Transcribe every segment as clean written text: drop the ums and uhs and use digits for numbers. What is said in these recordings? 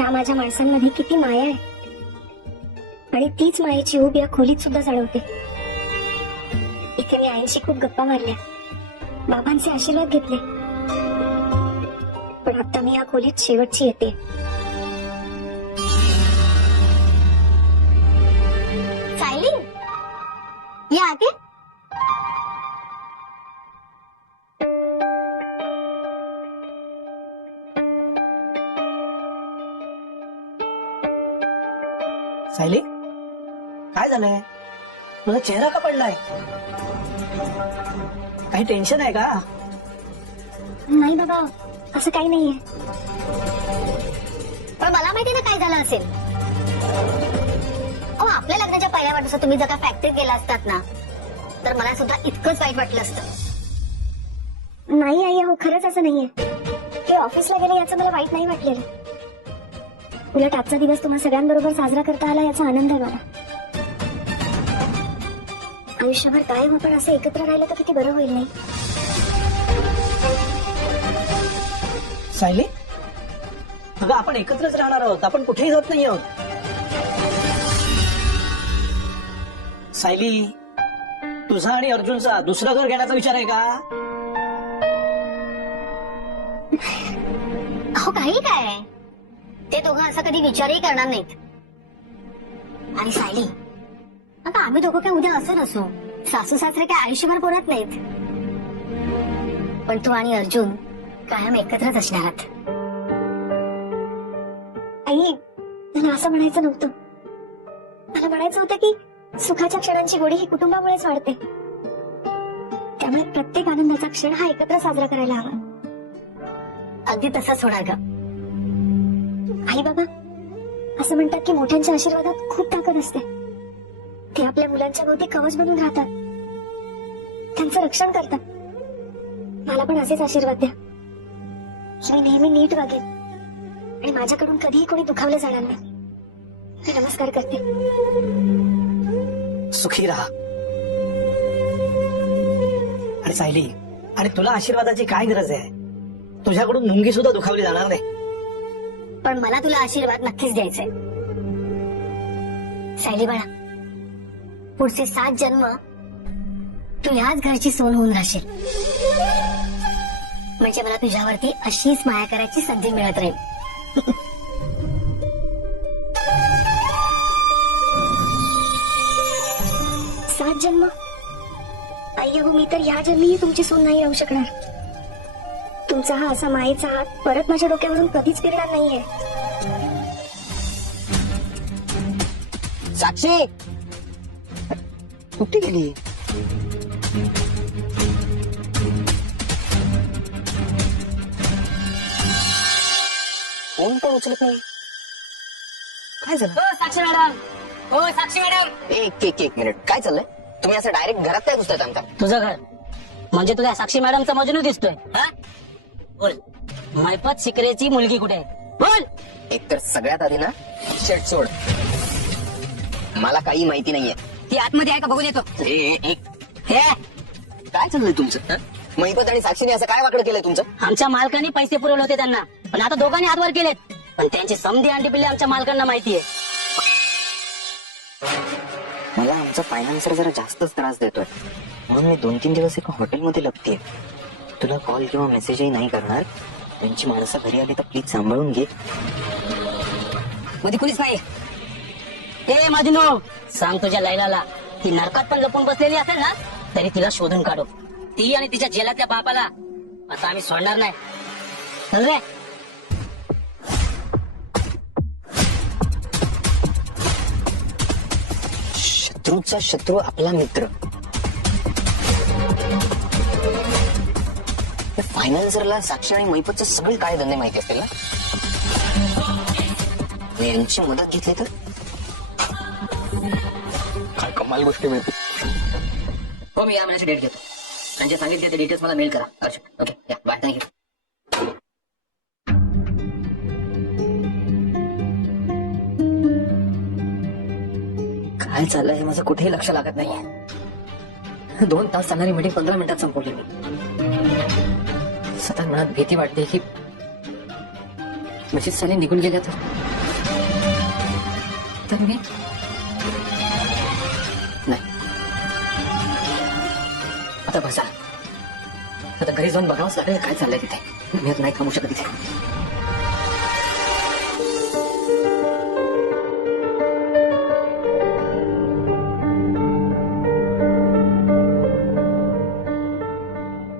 ह्या माझ्या माणसांमध्ये किती माया आहे आणि तीच मायेची ऊब या खोलीत सुद्धा जाणवते. इथे मी आईशी खूप गप्पा मारल्या, बाबांचे आशीर्वाद घेतले, पण आता मी या खोलीत शेवटची येते. सायली, या आगे. सायली, काय झालंय? तुझा चेहरा का पडलाय? काही टेन्शन आहे का? नाही बाबा, असं काही नाहीये. पण मला माहिती ना काय झालं असेल. अहो, आपल्या लग्नाच्या पहिल्या वाटूस तुम्ही जर का फॅक्टरीत गेला असतात ना, तर मला सुद्धा इतकंच वाईट वाटलं असतं. नाही आई, हो खरंच असं नाहीये. ते ऑफिसला गेले याचं मला वाईट नाही वाटलेलं. उलट आजचा दिवस तुम्हा सगळ्यांबरोबर साजरा करता आला याचा आनंद आहे मला. आयुष्यभर कायम आपण असं एकत्र राहिलं तर किती बरं होईल नाही. सायली, अगं आपण एकत्रच राहणार आहोत, आपण कुठेही जात नाही आहोत. सायली, तुझा आणि अर्जुनचा दुसरं घर घेण्याचा विचार आहे का? अहो काही काय, ते दोघं असं कधी विचारही करणार नाहीत. आणि सायली, आता आम्ही दोघं काय उद्या असं नसू, सासू सासरे काय आयुष्यभर बोलत नाहीत, पण तू आणि अर्जुन कायम एकत्रच असणार आहात. आई, मला असं म्हणायचं नव्हतं. मला म्हणायचं होतं की सुखाच्या क्षणांची गोडी ही कुटुंबामुळेच वाढते. त्यामुळे प्रत्येक आनंदाचा क्षण हा एकत्र साजरा करायला हवा. अगदी तसंच होणार ग. आई बाबा असं म्हणतात की मोठ्यांच्या आशीर्वादात खूप ताकद असते. ते आपल्या मुलांच्या भोवती कवच बनून राहतात, त्यांचं रक्षण करतात. मला पण असेच आशीर्वाद द्या. मी नेहमी नीट वागेल आणि माझ्याकडून कधीही कोणी दुखावलं जाणार नाही. मी नमस्कार करते. सुखी राहा. आणि सायली, आणि तुला आशीर्वादाची काय गरज आहे? तुझ्याकडून मुंगी सुद्धा दुखावली जाणार नाही. पण मला तुला आशीर्वाद नक्कीच द्यायचाय. सायली बाळा, पुढचे 7 जन्म तू याच घरची सोन होऊन राहशील. म्हणजे मला तुझ्यावरती अशीच माया करायची संधी मिळत राहील. 7 जन्म? आई अगो, मी तर या जन्मीही तुमची सून नाही राहू शकणार. तुमचा हा असा मायेचा हात परत माझ्या डोक्यावरून कधीच फिरणार नाहीये. साक्षी कुठे गेली? फोन पण उचलत नाही. काय झालं? साक्षी मॅडम, हो साक्षी मॅडम. एक मिनिट, काय चाललंय? तुम्ही असं डायरेक्ट घरात काय घुसताय आमच्या? तुझं घर म्हणजे तुला साक्षी मॅडमचा मजनू दिसतोय? हा? बोल, मैपत शिकरेची मुलगी कुठे आहे? बोल. एक तर सगळ्यात आधी ना शर्ट सोड. मला काही माहिती नाहीये. ती आतमध्ये आहे का बघून येतो. एक हे काय चाललंय तुमचं? महिपत आणि साक्षीने असं काय वाकडं केलंय तुमचं? आमच्या मालकाने पैसे पुरवले होते त्यांना, पण आता दोघांनी हातवर केलेत. पण त्यांची समधी अंडी पिल्ले आमच्या मालकांना माहितीये. मला आमचा फायनान्सर जरा जास्तच त्रास देतोय, म्हणून मी 2-3 दिवस एका हॉटेलमध्ये लपतेय. तुला कॉल किंवा मेसेजही नाही करणार. त्यांची माणसं घरी आली तर प्लीज सांभाळून घे. मध्ये कुणीच नाही. ए मजनू, सांग तुझ्या लैलाला ती नरकात पण लपून बसलेली असेल ना, तरी तिला शोधून काढू. ती आणि तिच्या जेलातल्या बापाला आता आम्ही सोडणार नाही. चल रे. शत्रूचा शत्रू आपला मित्र. फायनान्सरला साक्षी आणि महिपतचे सगळे काय धंदे माहिती असतील ना. यांची मदत घेतली तर काय कमाल गोष्टी मिळतील. हो, मी या महिन्याची डेट घेतो. त्यांचे सांगितले ते डिटेल्स मला मेल करा. अर्जुन, ओके, या बाय, थँक्यू. काय चाललंय हे माझं कुठेही लक्ष लागत नाहीये. 2 तास चालणारी मीटिंग 15 मिनिटात संपवली मी. सतत मनात भीती वाटते की म्हणजे साले निघून गेल्या तर मी नाही. आता बसा, आता घरी जाऊन बघावंच लागेल काय चाललंय तिथे. मी आता नाही थांबू शकत तिथे.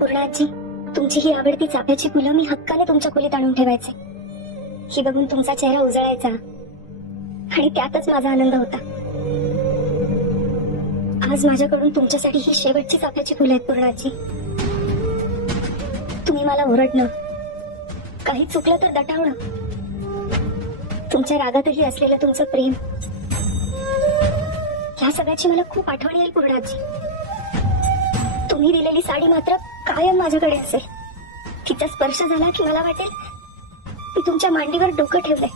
पूर्णाजी, तुमची ही आवडती चाफ्याची फुलं मी हक्काने तुमच्या खोलीत आणून ठेवायचे. ही बघून तुमचा चेहरा उजळायचा आणि त्यातच माझा आनंद होता. आज माझ्याकडून तुमच्यासाठी ही शेवटची चाफ्याची फुलं आहेत पूर्णाजी. तुम्ही मला ओरडणं, काही चुकलं तर दटावणं, तुमच्या रागातही असलेलं तुमचं प्रेम, ह्या सगळ्याची मला खूप आठवण येईल पूर्णाजी. तुम्ही दिलेली साडी मात्र कायम माझ्याकडे असेल. तिचा स्पर्श झाला की मला वाटेल मी तुमच्या मांडीवर डोकं ठेवलंय.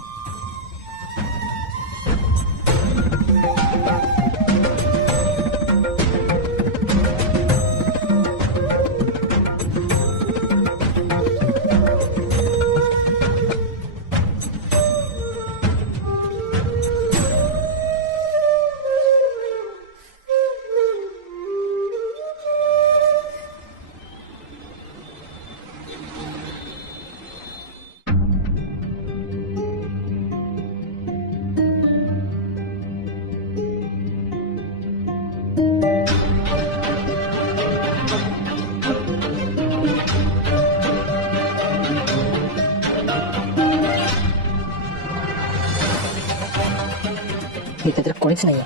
इथे तर कोणीच नाहीये.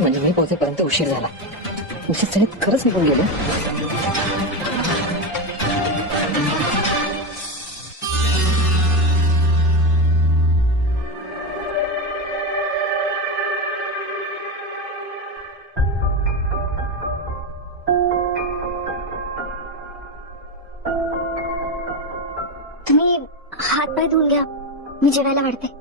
म्हणजे मी पोहोचेपर्यंत उशीर झाला. उशीर झाले खरंच निघून गेलो. तुम्ही हात पाय धुवून घ्या, मी जेवायला वाढते.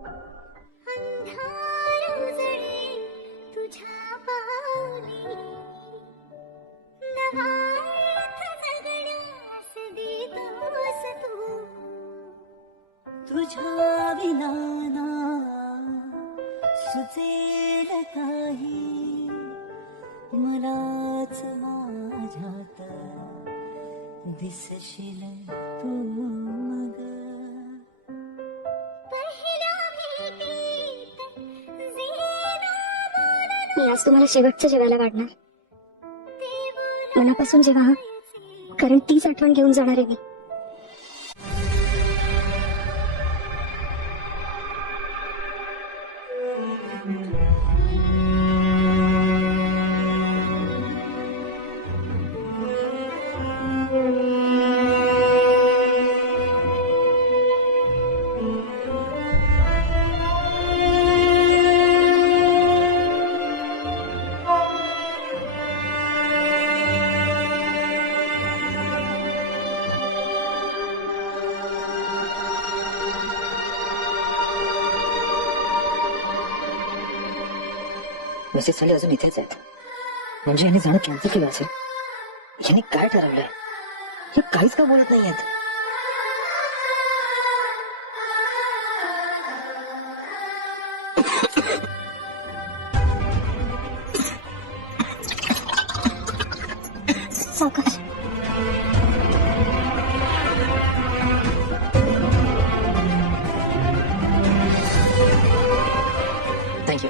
तुझ्या विना ना सुचेल काही, मलाच माझ्यात दिसशील तू मग. मी आज तुम्हाला शेवटचं जेवायला वाढणार, मनापासून जेवा हा, कारण तीच आठवण घेऊन जाणार आहे मी. मेसेज साले अजून इथेच आहेत. म्हणजे यांनी जाणं कॅन्सल केलं असेल. यांनी काय ठरवलंय? हे काहीच का बोलत नाहीयेत. सावकाश. थँक्यू.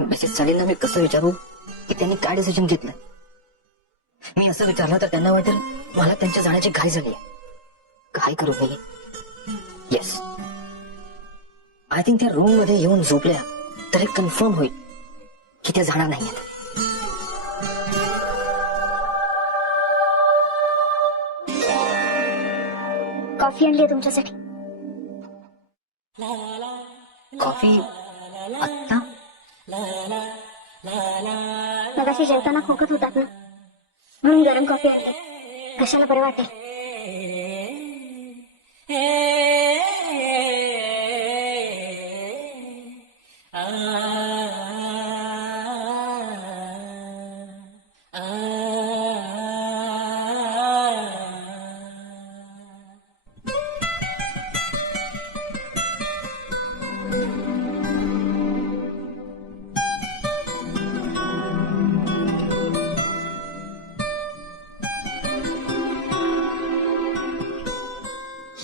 मेसेज सालींना मी कसं विचारू की त्यांनी काय डिसिजन घेतलं. मी असं विचारलं तर त्यांना वाटेल मला त्यांच्या जाण्याची घाई झाली. काय करू मी? येस, आय थिंक त्या रूम मध्ये येऊन झोपल्या तर हे कन्फर्म होईल की त्या जाणार नाहीयेत. कॉफी आणली आहे तुमच्यासाठी. कॉफी आत्ता? मगाशी जेवताना खोकत होतात ना, म्हणून गरम कॉफी आणली. कशाला बरं वाटेल.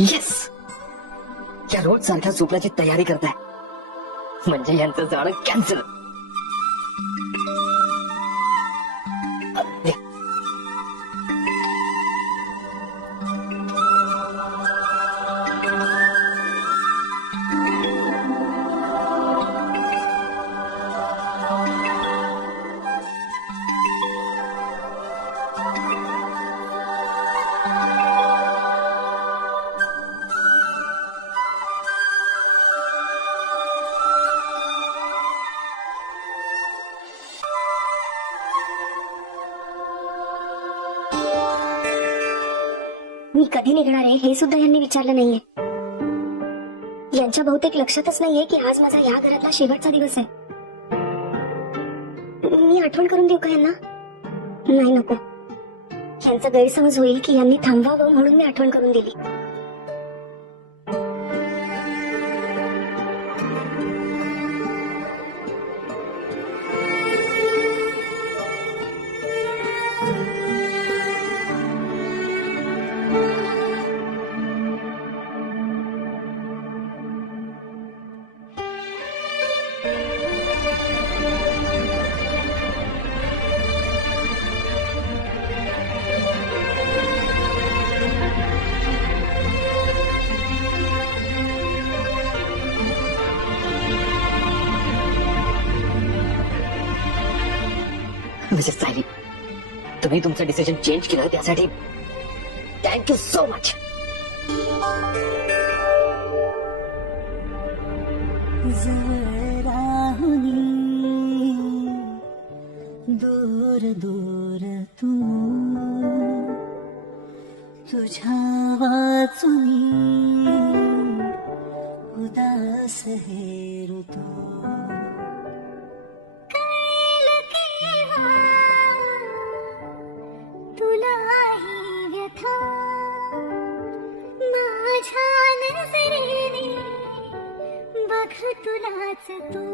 येस, या रोज सारख्या झोपण्याची तयारी करताय म्हणजे यांचं जाणं कॅन्सल. मी कधी निघणार आहे हे सुद्धा यांनी विचारलं नाहीये. यांच्या बहुतेक लक्षातच नाहीये की आज माझा या घरातला शेवटचा दिवस आहे. मी आठवण करून देऊ का यांना? नाही, नको. यांचा गैरसमज होईल की यांनी थांबवावं म्हणून मी आठवण करून दिली. मिसेस सायली, तुम्ही तुमचं डिसिजन चेंज केलं त्यासाठी थँक्यू सो मच. जवळ राहुनी दूर दूर तू तुझ्या वाचुनी उदास हे ऋतू. तुलाही व्यथा माझ्या नजरेने बघ तुलाच तू.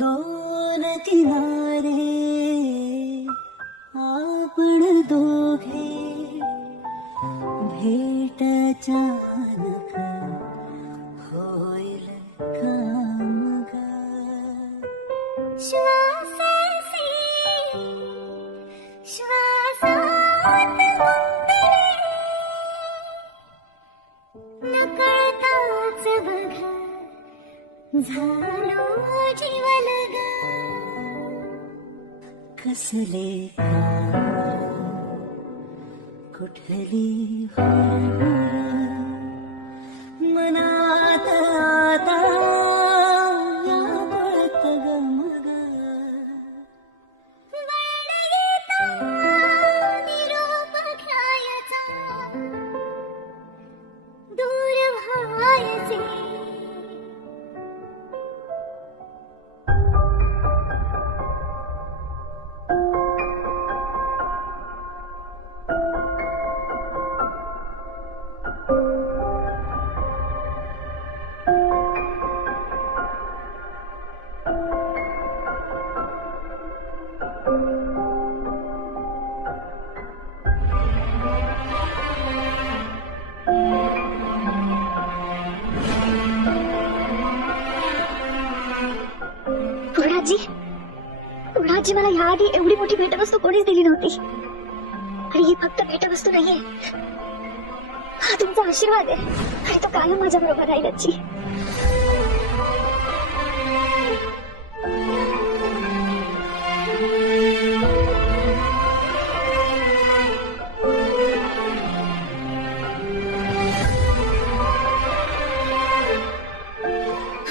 दोन किनारे आपण दोघे भेट अचानक होईल काम ग. श्वासाचे श्वासात गुंतले नकळताच बघ झालो जीवलग. कसले कुठली हुरहुर मनात आता यावत गमग. निरोप घ्यायचा दूर व्हायचे. उडाजी मला याआधी एवढी मोठी भेटवस्तू कोणीच दिली नव्हती. आणि ही फक्त भेटवस्तू नाहीये, हा तुमचा आशीर्वाद आहे आणि तो कायम माझ्या बरोबर राहील. आजी,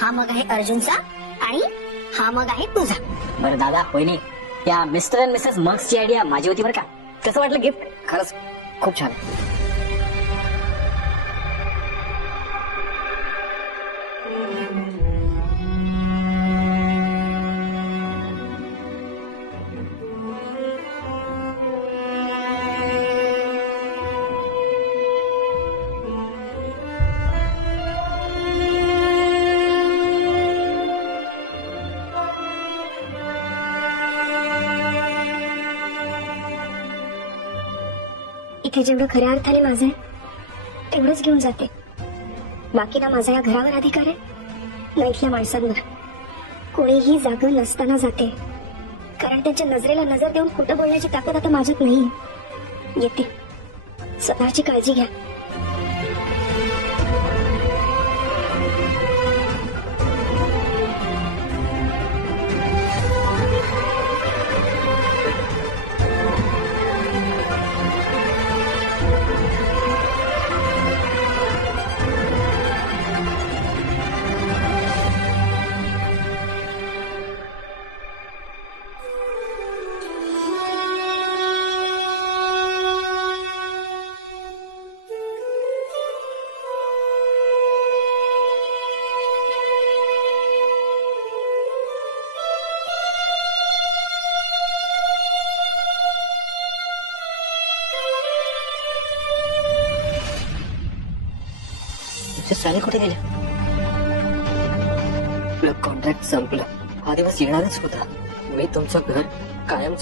हा मग आहे अर्जुनचा आणि हा मग आहे तुझा. बरं दादा, वहिनी, या मिस्टर अँड मिसेस मग्सची आयडिया माझी होती बरं का. कसं वाटलं गिफ्ट? खरंच खूप छान. इथे जेवढं खऱ्या अर्थाने माझं आहे तेवढंच घेऊन जाते. बाकी ना माझा या घरावर अधिकार आहे ना इथल्या माणसांवर. कोणीही जागं नसताना जाते, कारण त्यांच्या नजरेला नजर देऊन खोटं बोलण्याची ताकद आता माझ्यात नाही. येते. स्वतःची काळजी घ्या. तुझ्या साली कुठे गेल्या? आपलं कॉन्ट्रॅक्ट संपलं. हा दिवस येणारच होता. मी तुमचं घर कायम